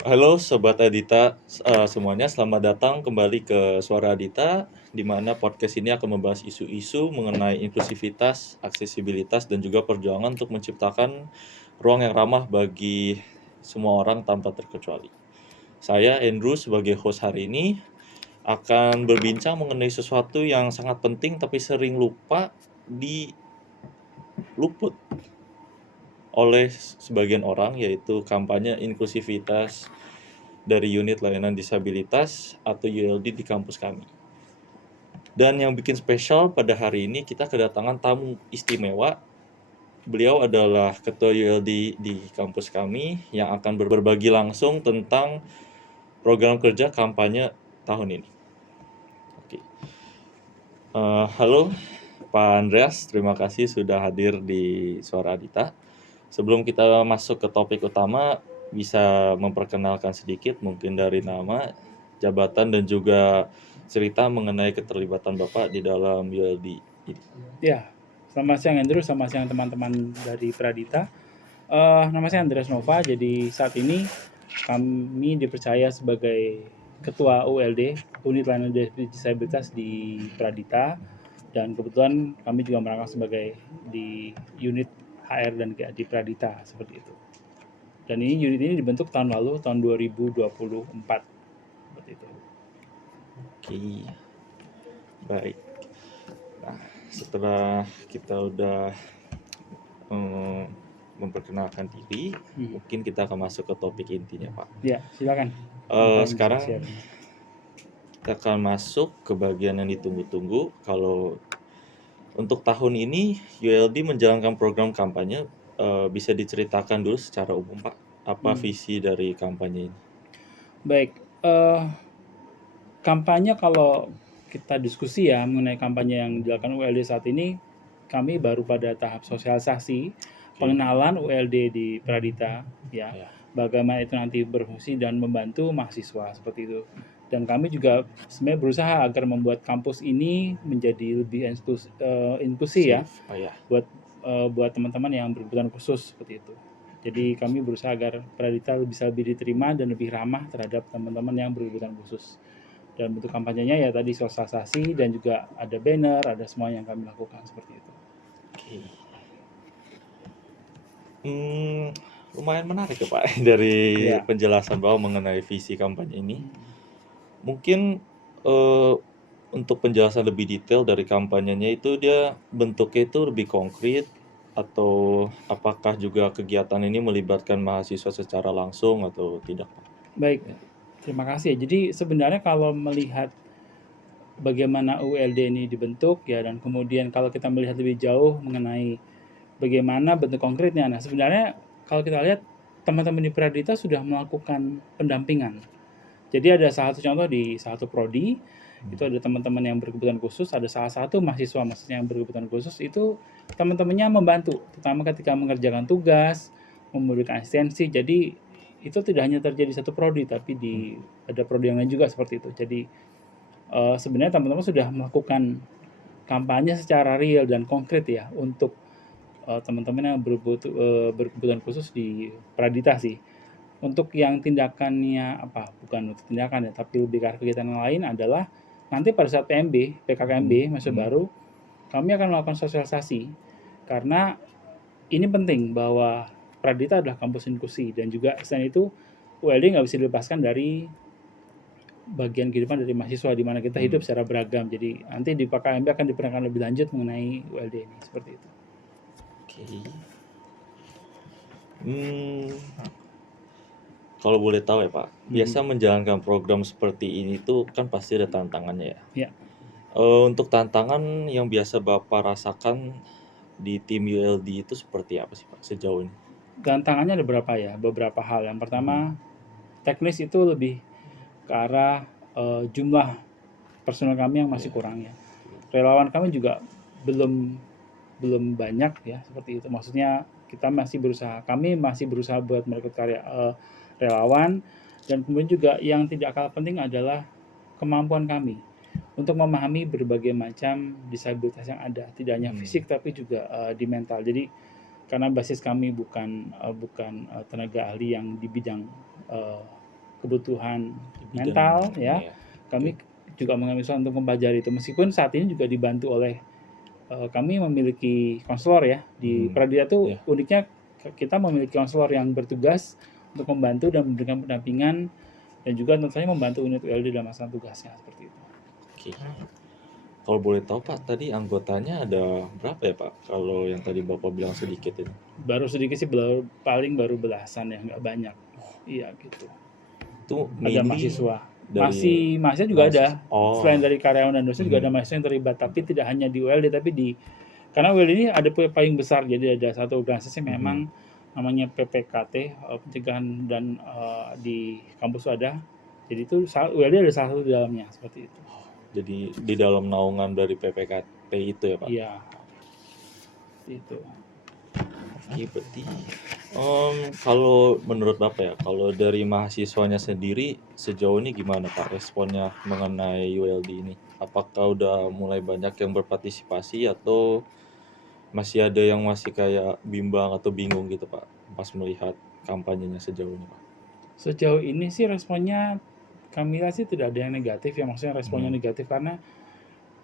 Halo Sobat Adita, semuanya selamat datang kembali ke Suara Adita, di mana podcast ini akan membahas isu-isu mengenai inklusivitas, aksesibilitas, dan juga perjuangan untuk menciptakan ruang yang ramah bagi semua orang tanpa terkecuali. Saya Andrew sebagai host hari ini akan berbincang mengenai sesuatu yang sangat penting tapi sering diluput oleh sebagian orang, yaitu kampanye inklusivitas dari unit layanan disabilitas atau ULD di kampus kami. Dan yang bikin spesial pada hari ini kita kedatangan tamu istimewa. Beliau adalah ketua ULD di kampus kami yang akan berbagi langsung tentang program kerja kampanye tahun ini. Oke. Halo Pak Andreas, terima kasih sudah hadir di Suara Adita. Sebelum kita masuk ke topik utama, bisa memperkenalkan sedikit mungkin dari nama, jabatan, dan juga cerita mengenai keterlibatan Bapak di dalam ULD ini. Ya, selamat siang Andrew, selamat siang teman-teman dari Pradita. Nama saya Andreas Nova, jadi saat ini kami dipercaya sebagai Ketua ULD, Unit Layanan Disabilitas di Pradita, dan kebetulan kami juga merangkap sebagai di unit HR dan GA di Pradita, seperti itu. Dan unit ini dibentuk tahun lalu, tahun 2024, seperti itu. Oke, baik. Nah, setelah kita udah memperkenalkan diri, mungkin kita akan masuk ke topik intinya, Pak. Ya, silakan. Sekarang kita akan masuk ke bagian yang ditunggu-tunggu. Kalau untuk tahun ini ULD menjalankan program kampanye, bisa diceritakan dulu secara umum, Pak, apa visi dari kampanye ini? Baik, kampanye kalau kita diskusi ya mengenai kampanye yang dilakukan ULD saat ini, kami baru pada tahap sosialisasi pengenalan ULD di Pradita, ya, bagaimana itu nanti berfungsi dan membantu mahasiswa seperti itu. Dan kami juga sebenarnya berusaha agar membuat kampus ini menjadi lebih inklusi ya, buat teman-teman yang berkebutuhan khusus seperti itu. Jadi kami berusaha agar Pradita bisa lebih diterima dan lebih ramah terhadap teman-teman yang berkebutuhan khusus. Dan bentuk kampanyenya ya tadi sosialisasi dan juga ada banner, ada semua yang kami lakukan seperti itu. Lumayan menarik ya Pak dari penjelasan Bapak mengenai visi kampanye ini. Mungkin untuk penjelasan lebih detail dari kampanyenya itu, dia bentuknya itu lebih konkret, atau apakah juga kegiatan ini melibatkan mahasiswa secara langsung atau tidak, Pak? Baik, terima kasih. Jadi sebenarnya kalau melihat bagaimana ULD ini dibentuk ya, dan kemudian kalau kita melihat lebih jauh mengenai bagaimana bentuk konkretnya. Nah, sebenarnya kalau kita lihat teman-teman di Pradita sudah melakukan pendampingan. Jadi ada salah satu contoh di salah satu prodi, itu ada teman-teman yang berkebutuhan khusus, ada salah satu mahasiswa maksudnya yang berkebutuhan khusus, itu teman-temannya membantu, terutama ketika mengerjakan tugas, memberikan asistensi. Jadi itu tidak hanya terjadi satu prodi, tapi ada prodi yang lain juga seperti itu. Jadi sebenarnya teman-teman sudah melakukan kampanye secara real dan konkret ya untuk teman-teman yang berkebutuhan khusus di Pradita sih. Untuk yang tindakannya bukan untuk tindakan ya, tapi lebih ke kegiatan yang lain adalah nanti pada saat PKKMB masa baru, kami akan melakukan sosialisasi karena ini penting bahwa Pradita adalah kampus inklusi, dan juga selain itu ULD nggak bisa dilepaskan dari bagian kehidupan dari mahasiswa di mana kita hidup secara beragam. Jadi nanti di PKKMB akan diterangkan lebih lanjut mengenai ULD ini seperti itu. Oke. Kalau boleh tahu ya Pak, biasa menjalankan program seperti ini tuh kan pasti ada tantangannya ya. Ya. Untuk tantangan yang biasa Bapak rasakan di tim ULD itu seperti apa sih Pak sejauh ini? Tantangannya ada beberapa hal. Yang pertama, teknis itu lebih ke arah jumlah personel kami yang masih kurang ya. Relawan kami juga belum banyak ya seperti itu. Maksudnya kami masih berusaha buat merekrut relawan, dan kemudian juga yang tidak kalah penting adalah kemampuan kami untuk memahami berbagai macam disabilitas yang ada, tidak hanya fisik tapi juga di mental. Jadi karena basis kami bukan tenaga ahli yang di bidang kebutuhan Di bidang mental ya. ini ya. Kami juga mengambil usaha untuk mempelajari itu, meskipun saat ini juga dibantu oleh kami memiliki konselor ya di Pradita tuh. Iya. Uniknya kita memiliki konselor yang bertugas untuk membantu dan memberikan pendampingan dan juga tentu saja membantu unit ULD dalam melaksanakan tugasnya seperti itu. Oke. Kalau boleh tahu Pak, tadi anggotanya ada berapa ya Pak? Kalau yang tadi Bapak bilang sedikit ini. Baru sedikit sih, paling baru belasan ya, nggak banyak. Iya gitu. Itu Ada mainly mahasiswa. dari Mahasiswa juga ada. Oh. Selain dari karyawan dan dosen juga ada mahasiswa yang terlibat, tapi tidak hanya di ULD tapi di, karena ULD ini ada payung besar, jadi ada satu organisasi memang namanya PPKT, pencegahan dan di kampus ada. Jadi itu ULD ada salah satu di dalamnya seperti itu. Jadi di dalam naungan dari PPKT itu ya Pak? Iya. Itu. Oke, berarti kalau menurut Bapak ya, kalau dari mahasiswanya sendiri sejauh ini gimana Pak responnya mengenai ULD ini? Apakah udah mulai banyak yang berpartisipasi atau masih ada yang masih kayak bimbang atau bingung gitu Pak pas melihat kampanyenya sejauh ini Pak? Sejauh ini sih responnya kami lihat sih tidak ada yang negatif ya, maksudnya responnya negatif karena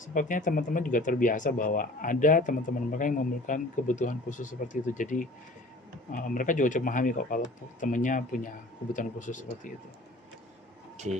sepertinya teman-teman juga terbiasa bahwa ada teman-teman mereka yang memiliki kebutuhan khusus seperti itu. Jadi mereka juga cukup memahami kok kalau temannya punya kebutuhan khusus seperti itu. Oke.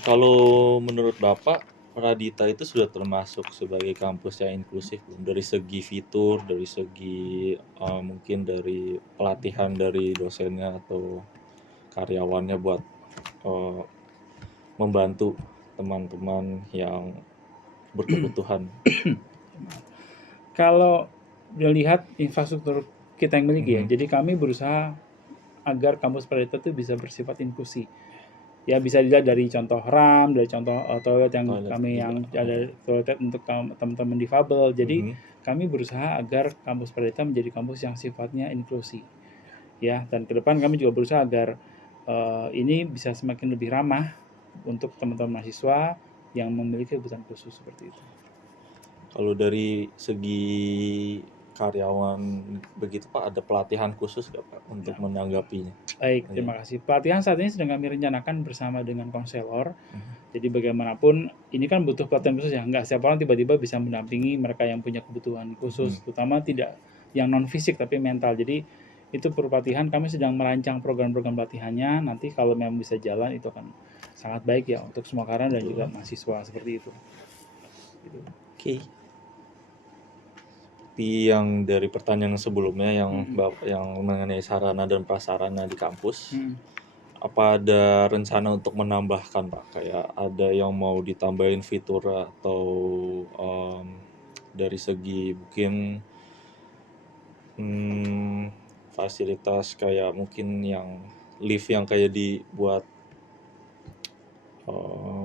Kalau menurut Bapak, Pradita itu sudah termasuk sebagai kampus yang inklusif belum? Dari segi fitur, dari segi mungkin dari pelatihan dari dosennya atau karyawannya buat membantu teman-teman yang berkebutuhan. Kalau dilihat infrastruktur kita yang miliki ya, jadi kami berusaha agar kampus Pradita itu bisa bersifat inklusi. Ya bisa dilihat dari contoh RAM, dari contoh toilet yang kami yang ada toilet untuk teman-teman difabel. Jadi kami berusaha agar kampus Pradita menjadi kampus yang sifatnya inklusi. Ya, dan ke depan kami juga berusaha agar ini bisa semakin lebih ramah untuk teman-teman mahasiswa yang memiliki kebutuhan khusus seperti itu. Kalau dari segi karyawan begitu Pak, ada pelatihan khusus nggak Pak untuk menanggapinya? Baik, terima kasih. Pelatihan saat ini sedang kami rencanakan bersama dengan konselor. Jadi bagaimanapun ini kan butuh pelatihan khusus ya, nggak setiap orang tiba-tiba bisa mendampingi mereka yang punya kebutuhan khusus, terutama tidak yang non fisik tapi mental. Jadi itu perlu pelatihan. Kami sedang merancang program-program pelatihannya. Nanti kalau memang bisa jalan itu akan sangat baik ya untuk semua karyawan dan juga mahasiswa seperti itu. Oke. Seperti yang dari pertanyaan sebelumnya yang mengenai sarana dan prasarana di kampus, apa ada rencana untuk menambahkan Pak? Kayak ada yang mau ditambahin fitur atau dari segi mungkin fasilitas kayak mungkin yang lift yang kayak dibuat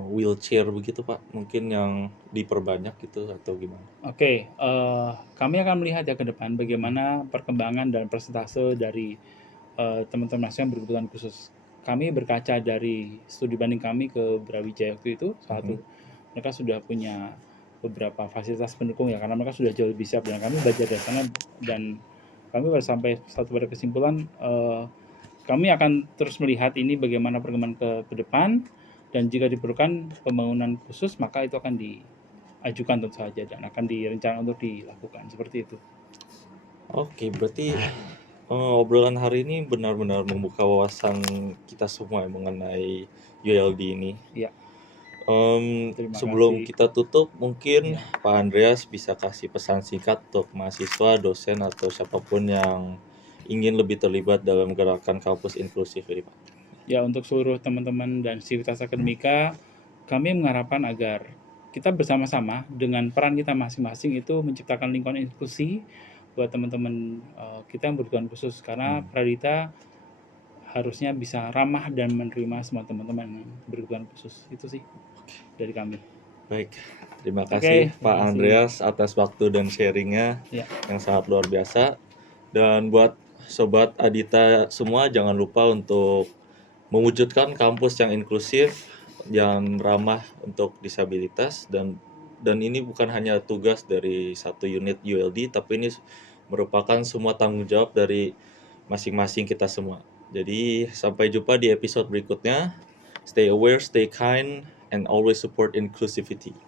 wheelchair begitu Pak, mungkin yang diperbanyak gitu atau gimana? Oke, kami akan melihat ya ke depan bagaimana perkembangan dan persentase dari teman-teman mahasiswa yang berkebutuhan khusus. Kami berkaca dari studi banding kami ke Brawijaya waktu itu, satu mereka sudah punya beberapa fasilitas pendukung ya, karena mereka sudah jauh lebih siap dan kami belajar dari sana dan kami baru sampai satu pada kesimpulan kami akan terus melihat ini bagaimana perkembangan ke depan dan jika diperlukan pembangunan khusus maka itu akan diajukan tentu saja dan akan direncanakan untuk dilakukan seperti itu. Oke, berarti obrolan hari ini benar-benar membuka wawasan kita semua mengenai ULD ini. Ya. Sebelum kita tutup, mungkin Pak Andreas bisa kasih pesan singkat untuk mahasiswa, dosen, atau siapapun yang ingin lebih terlibat dalam gerakan kampus inklusif ini, Pak. Ya, untuk seluruh teman-teman dan sivitas akademika, kami mengharapkan agar kita bersama-sama dengan peran kita masing-masing itu menciptakan lingkungan inklusi buat teman-teman kita yang berkebutuhan khusus, karena Pradita harusnya bisa ramah dan menerima semua teman-teman yang berkebutuhan khusus. Itu sih dari kami. Baik, terima kasih Pak Andreas atas waktu dan sharingnya yang sangat luar biasa. Dan buat Sobat Adita semua, jangan lupa untuk mewujudkan kampus yang inklusif, yang ramah untuk disabilitas, dan ini bukan hanya tugas dari satu unit ULD, tapi ini merupakan semua tanggung jawab dari masing-masing kita semua. Jadi sampai jumpa di episode berikutnya. Stay aware, stay kind, and always support inclusivity.